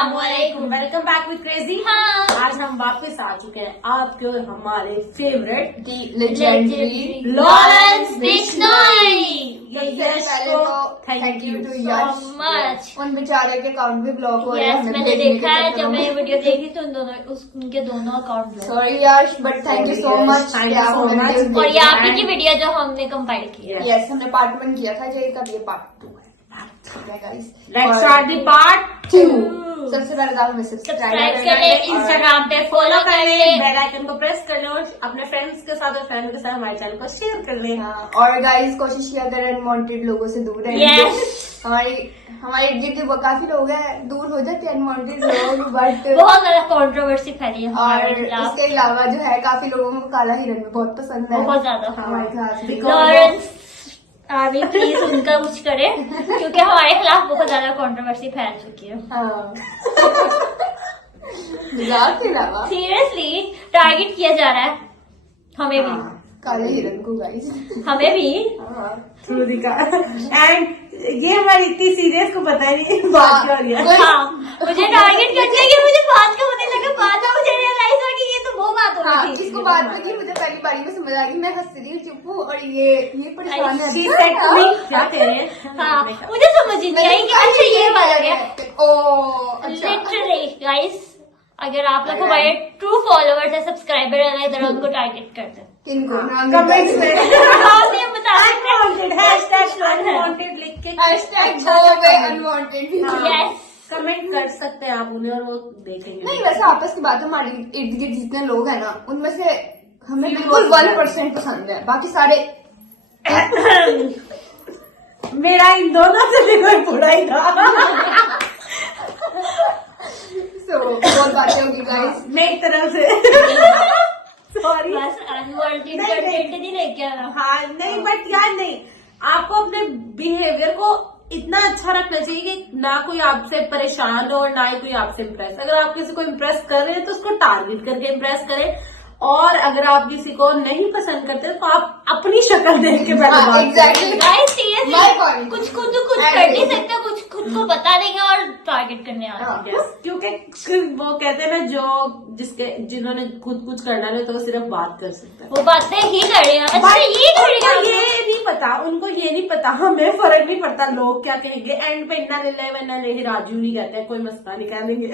अस्सलामुअलैकुम। Welcome back with crazy. हाँ। आज हम वापस आ चुके हैं आपके और हमारे फेवरेट लेजेंडरी लॉरेंस बिश्नोई। यश पहले को तो thank you to so Yash much। उन बेचारे के अकाउंट भी ब्लॉक हो रहे हैं। यस मैंने देखा है, जब मैं वीडियो देखी तो उनके दोनों account block. Sorry Yash, but thank you so much. Thank you so much। और ये आप ही की वीडियो जो हमने कंपाइल की है। यस, हमने पार्ट 1 किया था, ये कब ये पार्ट 2 है। Let's start the part 2। सबसे पहले हमें सब्सक्राइब करें, इंस्टाग्राम पे फॉलो कर लें, बेल आइकन को प्रेस कर लो, अपने फ्रेंड्स के साथ और फैमिली के साथ हमारे चैनल को शेयर कर लें। और गाइस कोशिश किया करें अनवांटेड लोगों से दूर रहने Yes। की। हमारे इर्द गिर्द के काफी लोग हैं, दूर हो जाते हैं अनवांटेड लोग, बट बहुत ज्यादा कंट्रोवर्सी फैली है और हमारे खिलाफ। इसके अलावा जो है काफी लोगों को काला हिरन भी बहुत पसंद है, बहुत ज्यादा। हमारे ख्याल से। लॉरेंस अभी प्लीज उनका कुछ करे, क्योंकि हमारे खिलाफ बहुत ज्यादा कंट्रोवर्सी फैल चुकी है। हाँ। मजाक के अलावा सीरियसली टारगेट किया जा रहा है हमें भी, काले हिरन को गाइस। हमें भी। थ्रू दी एंड ये हमारी इतनी सीरियस को पता नहीं बात क्या हो रही है। हाँ, मुझे टारगेट करने की मुझे बात का पता लगा, बाद में मुझे रियलाइज हुआ कि ये तो वो बात हो हाँ, रही थी। इसको बात लगी, मुझे पहली बारी में समझ आ गई, मैं हंस रही हूँ, चुप हूँ, और ये परेशान है। She said to me, क्या कह रहे हैं? हाँ, मुझे समझ ही नहीं आई कि अच्छा ये बात है। ओ अच्छा। लिटरली गाइस, अगर आप लोग हमारे ट्रू फॉलोअर्स है, सब्सक्राइबर है, इधर उनको टारगेट करते हैं। किनको कमेंट्स में आप ये बता सकते अनवांटेड हैशटैग अनवांटेड लिख के हैशटैग अनवांटेड। यस, कमेंट कर सकते हैं आप उन्हें और वो देखेंगे। नहीं, वैसे आपस की बात, हमारे इर्द गिर्द जितने लोग हैं ना, उनमें से हमें बिल्कुल 1% पसंद है, बाकी सारे मेरा इन दोनों से भी कोई बुरा ही था। बहुत बातें होगी गाइस मेरी तरफ से सॉरी। बस अनवांटेड नहीं, कंटेंट नहीं लेके आना। हाँ नहीं, बट यार नहीं, आपको अपने बिहेवियर को इतना अच्छा रखना चाहिए कि ना कोई आपसे परेशान हो और ना ही कोई आपसे इम्प्रेस। अगर आप किसी को इम्प्रेस कर रहे हैं तो उसको टारगेट करके इम्प्रेस करें, और अगर आप किसी को नहीं पसंद करते तो आप अपनी शक्ल देख के पहले बात करें। Exactly guys My seriously point। कुछ खुद कर नहीं सकते, कुछ खुद को बता देंगे और टारगेट करने आ जाएंगे। Yes, क्योंकि वो कहते हैं ना, जो जिन्होंने खुद कुछ करना नहीं तो वो सिर्फ बात कर सकता है। वो बातें ही कर रहे हैं। अच्छा But ये कर रहे उनको हैं। ये नहीं पता, उनको ये नहीं पता, हमें फर्क नहीं पड़ता लोग क्या कहेंगे। एंड पे इन्ना ले ले वरना ले राजू नहीं कहते हैं, कोई मस्ता निकालेंगे।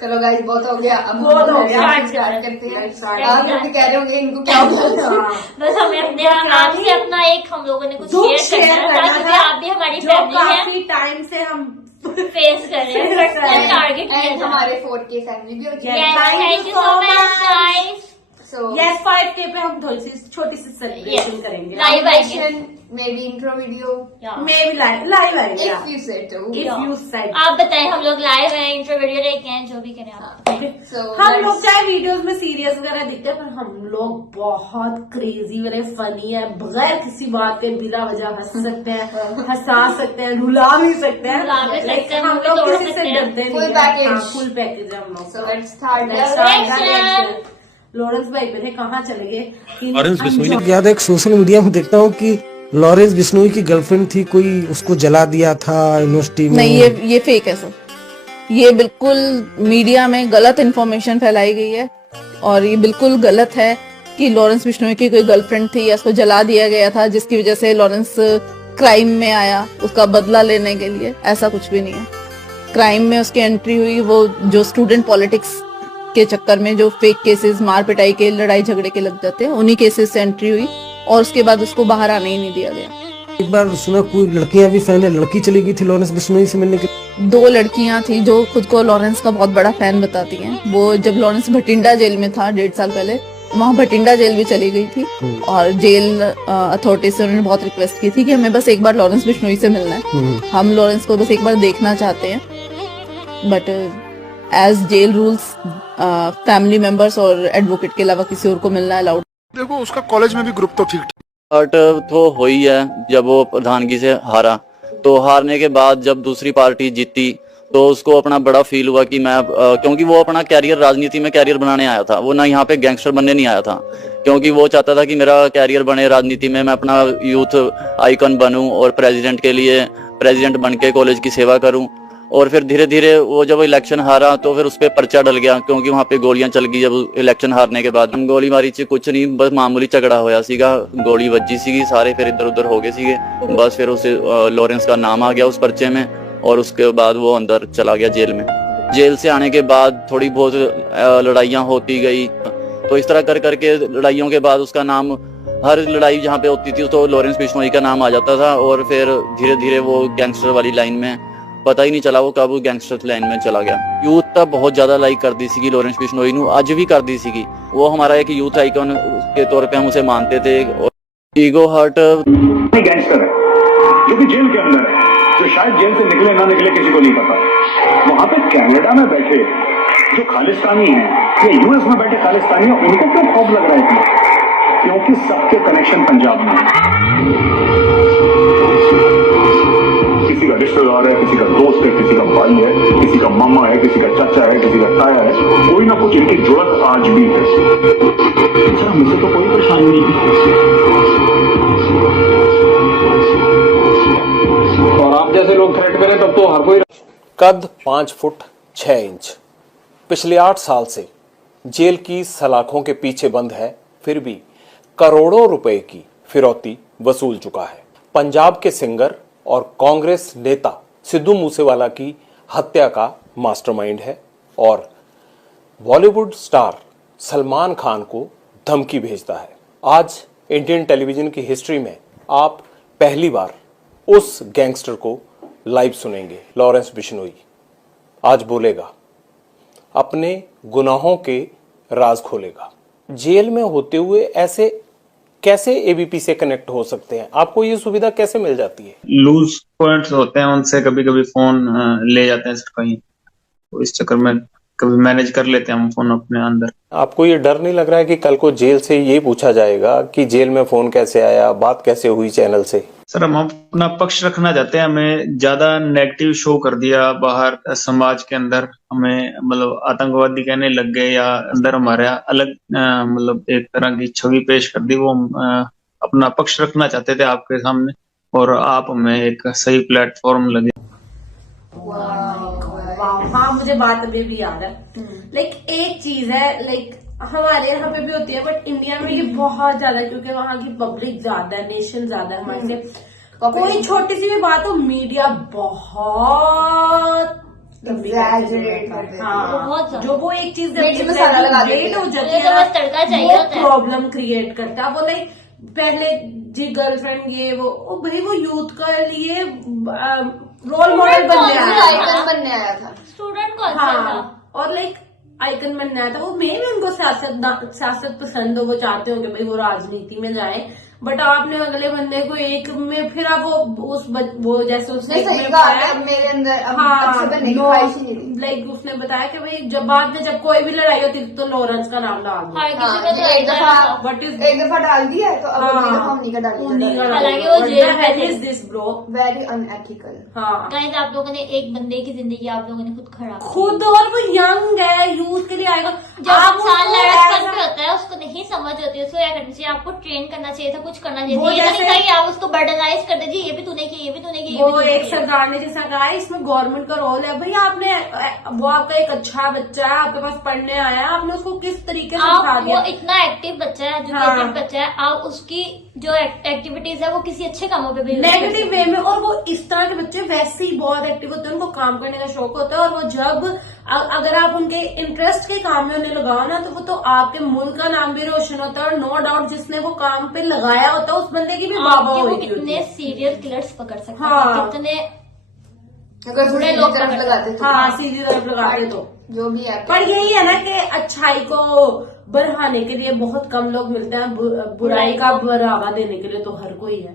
चलो गाइस, बहुत हो गया, अब बहुत हो गया। स्टार्ट करते हैं। Start। आप लोग भी कह रहे होंगे इनको क्या हो गया। हाँ। बस हमें अपने आपसे अपना एक हम लोगों ने कुछ दुख शेयर करना था, क्योंकि आप भी हमारी जो फैमिली है, काफी टाइम से हम फेस कर रहे हैं, पर्सनल टारगेट किया एंड जा रहा है। हमारे 4K फैमिली भी हो चुकी Yes। है। Thank you so much guys. So yes 5K पे हम थोड़ी सी छोटी सी सेलिब्रेशन करेंगे। Live आएंगे। मे बी इंट्रो वीडियो मे भी लाइव आएंगे। If you said to. If you said। आप बताएं, हम लोग लाइव हैं, इंट्रो वीडियो लेके हैं, जो भी करें आप। So हम लोग चाहे वीडियोस में सीरियस वगैरह दिखते हैं, पर हम लोग बहुत क्रेजी वाले फनी है, बगैर किसी बात के बिला वजह हंस सकते हैं, हंसा सकते हैं, रुला भी सकते हैं, रुला भी सकते हैं, हम मुंह भी लोग तोड़ किसी से सकते हैं। डरते Full नहीं package। हैं। फुल पैकेज है हम लोग। So let's start। Let's start Next the है। next। लॉरेंस भाई पे थे, कहाँ चले गए? लॉरेंस बिश्नोई ने याद है, एक सोशल मीडिया में देखता हूँ कि लॉरेंस बिश्नोई की गर्लफ्रेंड थी, कोई उसको जला दिया था यूनिवर्सिटी में। नहीं, ये फेक है सर। ये बिल्कुल मीडिया में गलत इन्फॉर्मेशन फैलाई गई है, और ये बिल्कुल गलत है कि लॉरेंस बिश्नोई की कोई गर्लफ्रेंड थी या उसको जला दिया गया था, जिसकी वजह से लॉरेंस क्राइम में आया उसका बदला लेने के लिए। ऐसा कुछ भी नहीं है। क्राइम में उसकी एंट्री हुई, वो जो स्टूडेंट पॉलिटिक्स के चक्कर में जो फेक केसेस, मार पिटाई के, लड़ाई झगड़े के लग जाते हैं, उन्हीं केसेस से एंट्री हुई, और उसके बाद उसको बाहर आने ही नहीं दिया गया। एक बार सुना कोई लड़कियां भी फैन है, लड़की चली गई थी लॉरेंस बिश्नोई से मिलने के। 2 लड़कियां थी जो खुद को लॉरेंस का बहुत बड़ा फैन बताती हैं। वो जब लॉरेंस भटिंडा जेल में था 1.5 साल पहले, वहाँ भटिंडा जेल भी चली गई थी, और जेल अथॉरिटी से उन्होंने बहुत रिक्वेस्ट की थी कि हमें बस एक बार लॉरेंस बिश्नोई से मिलना है, हम लॉरेंस को बस एक बार देखना चाहते हैं। But as jail rules, family members और एडवोकेट के अलावा किसी और को मिलना अलाउड। देखो, उसका कॉलेज में भी ग्रुप तो ठीक हर्ट तो हो ही है। जब वो प्रधानगी से हारा, तो हारने के बाद जब दूसरी पार्टी जीती तो उसको अपना बड़ा फील हुआ कि मैं क्योंकि वो अपना कैरियर, राजनीति में कैरियर बनाने आया था, वो ना यहाँ पे गैंगस्टर बनने नहीं आया था, क्योंकि वो चाहता था कि मेरा कैरियर बने राजनीति में, मैं अपना यूथ आइकन बनूं और प्रेसिडेंट के लिए प्रेसिडेंट बन के कॉलेज की सेवा करूं। और फिर धीरे धीरे वो जब इलेक्शन हारा तो फिर उस पर पर्चा डल गया, क्योंकि वहां पे गोलियां चल गई जब इलेक्शन हारने के बाद। गोली मारी च कुछ नहीं, बस मामूली झगड़ा होया सीगा, गोली वजी सीगी, सारे फिर इधर उधर हो गए सीगे। बस फिर उसे लॉरेंस का नाम आ गया उस पर्चे में, और उसके बाद वो अंदर चला गया जेल में। जेल से आने के बाद थोड़ी बहुत लड़ाइयाँ होती गई, तो इस तरह कर करके लड़ाइयों के बाद उसका नाम, हर लड़ाई जहाँ पे होती थी तो लॉरेंस बिश्नोई का नाम आ जाता था। और फिर धीरे धीरे वो गैंगस्टर वाली लाइन में, पता ही नहीं चला वो कब गैंगस्टर लाइन में चला गया। यूथ तो बहुत ज्यादा लाइक करती सी लॉरेंस बिश्नोई नू, आज भी करती सी। वो हमारा एक यूथ आइकन के तौर पे हम उसे मानते थे। ईगो हर्ट गैंगस्टर है जो कि जेल के अंदर है, जो शायद जेल से निकले ना निकले किसी को नहीं पता। वहां पे कनाडा में बैठे जो खालिस्तानी हैं या यूएस में बैठे खालिस्तानी हैं, उनको क्या खौफ लग रहा है इतना? क्योंकि सबके कनेक्शन पंजाब में, किसी का रिश्तेदार है, किसी का दोस्त है, किसी का भाई है, किसी का मामा है, किसी का चाचा है, किसी का ताया है, कोई ना कुछ इनकी जुड़त आज भी है। सर मुझसे तो कोई परेशानी नहीं, और आप जैसे लोग थ्रेट करें तब तो हर कोई। कद 5 फुट 6 इंच, पिछले 8 साल से जेल की सलाखों के पीछे बंद है, फिर भी करोड़ों रुपए की फिरौती वसूल चुका है। पंजाब के सिंगर और कांग्रेस नेता सिद्धू मूसेवाला की हत्या का मास्टरमाइंड है, और बॉलीवुड स्टार सलमान खान को धमकी भेजता है। आज इंडियन टेलीविजन की हिस्ट्री में आप पहली बार उस गैंगस्टर को लाइव सुनेंगे। लॉरेंस बिश्नोई आज बोलेगा, अपने गुनाहों के राज खोलेगा। जेल में होते हुए ऐसे कैसे एबीपी से कनेक्ट हो सकते हैं? आपको ये सुविधा कैसे मिल जाती है? लूज पॉइंट्स होते हैं, उनसे कभी कभी फोन ले जाते हैं सर कहीं, तो इस चक्कर में कभी मैनेज कर लेते हैं हम फोन अपने अंदर। आपको ये डर नहीं लग रहा है कि कल को जेल से ये पूछा जाएगा कि जेल में फोन कैसे आया, बात कैसे हुई चैनल से? सर हम अपना पक्ष रखना चाहते हैं, हमें ज्यादा नेगेटिव शो कर दिया बाहर समाज के अंदर, हमें मतलब आतंकवादी कहने लग गए, या अंदर हमारे अलग मतलब एक तरह की छवि पेश कर दी। वो हम अपना पक्ष रखना चाहते थे आपके सामने, और आप हमें एक सही प्लेटफॉर्म लगे। हाँ, मुझे बात अभी भी याद है। लाइक एक चीज है, लाइक हमारे यहाँ पे भी होती है, बट इंडिया में ये बहुत ज्यादा, क्योंकि वहाँ की पब्लिक ज्यादा है, नेशन ज्यादा है हमारे से। कोई छोटी सी भी बात हो, मीडिया बहुत एग्जैजरेट कर देती है। हाँ, जो वो एक चीज मसाला लगा देती है, हो जाती है, तड़का चाहिए होता है, प्रॉब्लम क्रिएट करता है। वो लाइक पहले जी गर्लफ्रेंड ये वो भाई वो यूथ के लिए रोल मॉडल बनने आया था, स्टूडेंट कौन सा हाँ, था? और लाइक आइकन बनना था वो। मे भी उनको सियासत पसंद हो, वो चाहते हो कि भाई वो राजनीति में जाए, बट आपने अगले बंदे को एक में फिर आप वो जैसे उसने मेरे अंदर लाइक उसने बताया कि भाई जब बाद में जब कोई भी लड़ाई होती तो लॉरेंस का नाम डाल दो। एक दफा डाल दिया तो अब उन्हीं का डालिए, हालांकि वो जेल में थे। This bro very unethical. हाँ गाइस, आप लोगों ने एक बंदे की जिंदगी आप लोगों ने खुद खराब खुद, और वो यंग है, यूथ के लिए आएगा। जब इंसान लड़कपन पे होता है उसको नहीं समझ होती है, उसको क्या करना चाहिए, आपको ट्रेन करना चाहिए था, कुछ करना चाहिए। ये नहीं था कि आप उसको बर्डनाइज कर दीजिए, ये भी तूने किया, ये भी तूने किया। वो एक सरकार ने जैसा कहा है, इसमें गवर्नमेंट का रोल है। भाई आपने, वो आपका एक अच्छा बच्चा है, आपके पास पढ़ने आया है, आपने उसको किस तरीके से सिखा दिया। वो इतना एक्टिव बच्चा है, एजुकेटेड बच्चा है, आप उसकी जो एक्टिविटीज है वो किसी अच्छे कामों पे भी नेगेटिव वे में। और वो इस तरह के बच्चे वैसे ही बहुत एक्टिव होते हैं, उनको काम करने का शौक होता है, और वो जब अगर आप उनके इंटरेस्ट के काम में उन्हें लगाओ ना, तो वो तो आपके मुल्क का नाम भी रोशन होता है, और नो डाउट जिसने वो काम पे लगाया होता है उस बंदे की भी बाबा वो होती है। कितने सीरियल किलर्स पकड़ सकते हैं, हाँ। कितने अगर बुरे लोग लगाते थे, हाँ सीधी तरफ लगाते तो जो भी है। पर यही है ना कि अच्छाई को बढ़ाने के लिए बहुत कम लोग मिलते हैं, बुराई का बढ़ावा देने के लिए तो हर कोई है।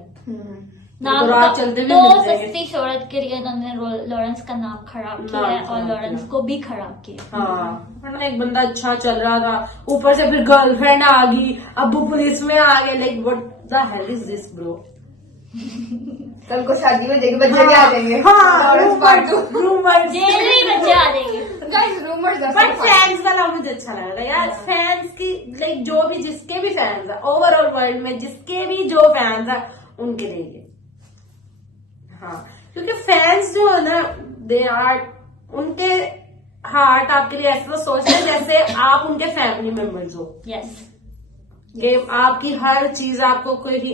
नाम तो रात चलते भी तो मिलते हैं। सस्ती शोहरत के लिए उन्होंने लॉरेंस का नाम खराब किया है, और लॉरेंस को भी खराब किया। हाँ, वरना एक बंदा अच्छा चल रहा था, ऊपर से फिर गर्लफ्रेंड आ गई, अब वो पुलिस में आ गए। Like what the hell is this bro? कल को शादी में जाएंगे, बच्चे भी आ जाएंगे। रूमर जेल में ही बच्चे आ जाएंगे। बट फैंस वाला मुझे अच्छा लग रहा है यार। फैंस की लाइक जो भी जिसके भी फैंस है ओवरऑल वर्ल्ड में, जिसके भी जो फैंस है उनके लिए हाँ, क्योंकि फैंस जो है ना दे आर, उनके हार्ट आपके लिए ऐसा सोचते हैं जैसे आप उनके फैमिली मेंबर्स हो। यस, कि आपकी हर चीज, आपको कोई भी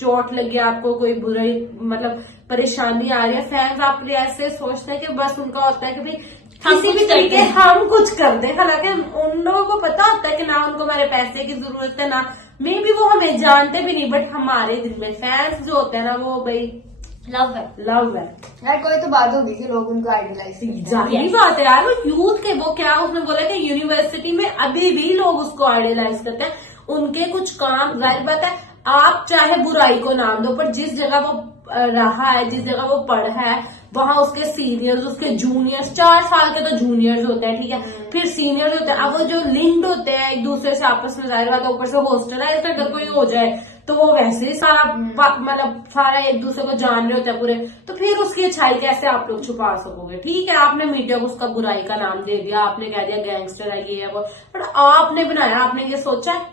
चोट लगी, आपको कोई बुरी मतलब परेशानी आ रही है, फैंस आपके लिए ऐसे सोचते हैं कि बस उनका होता है कि भाई किसी भी तरीके हम कुछ कर दें। हालांकि उन लोगों को पता होता है कि ना उनको हमारे पैसे की जरूरत है, ना मे बी वो हमें जानते भी नहीं, बट हमारे दिल में फैंस जो होते हैं ना, वो भाई लव है। लव है यार कोई तो बात होगी कि लोग उनको आइडलाइज जाहिर बात है यार, वो यूथ के, वो क्या उसने बोला कि यूनिवर्सिटी में अभी भी लोग उसको आइडलाइज करते हैं। उनके कुछ काम, जाहिर बात है आप चाहे बुराई को नाम दो, पर जिस जगह वो रहा है, जिस जगह वो पढ़ा है, वहां उसके सीनियर्स, उसके जूनियर्स, 4 साल के तो जूनियर्स होते हैं, ठीक है, फिर सीनियर्स होते हैं। अब वो जो लिंक्ड होते हैं एक दूसरे से आपस में, जाहिर बात है ऊपर से हॉस्टल है, इसका अगर कोई हो जाए तो वो वैसे ही सारा मतलब सारा एक दूसरे को जान रहे होते हैं पूरे, तो फिर उसकी अच्छाई कैसे आप लोग छुपा सकोगे? ठीक है, आपने मीडिया को उसका बुराई का नाम दे दिया, आपने कह दिया गैंगस्टर है, ये है वो, बट आपने बनाया, आपने ये सोचा है?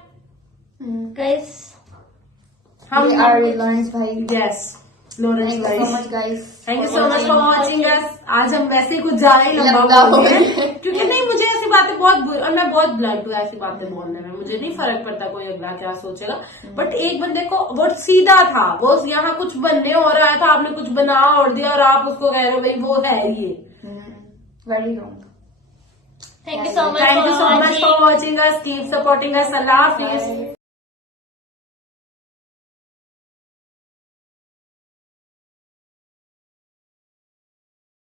गाइस, हम आर लॉरेंस भाई। Yes, Lawrence thank you so much guys, thank you so much for watching us. आज हम वैसे ही कुछ ज्यादा ही लंबा हो गए हैं, क्योंकि नहीं, मुझे ऐसी बातें बहुत, और मैं बहुत ब्लंट हूँ ऐसी बातें बोलने में, मुझे नहीं फर्क पड़ता कोई अगला क्या सोचेगा, बट एक बंदे को वो सीधा था, वो यहाँ कुछ बनने हो रहा था, आपने कुछ बना और दिया और आप उसको कह रहे हो भाई वो है ये। Very wrong. Thank you so much for watching us, keep supporting us, Allah Hafiz.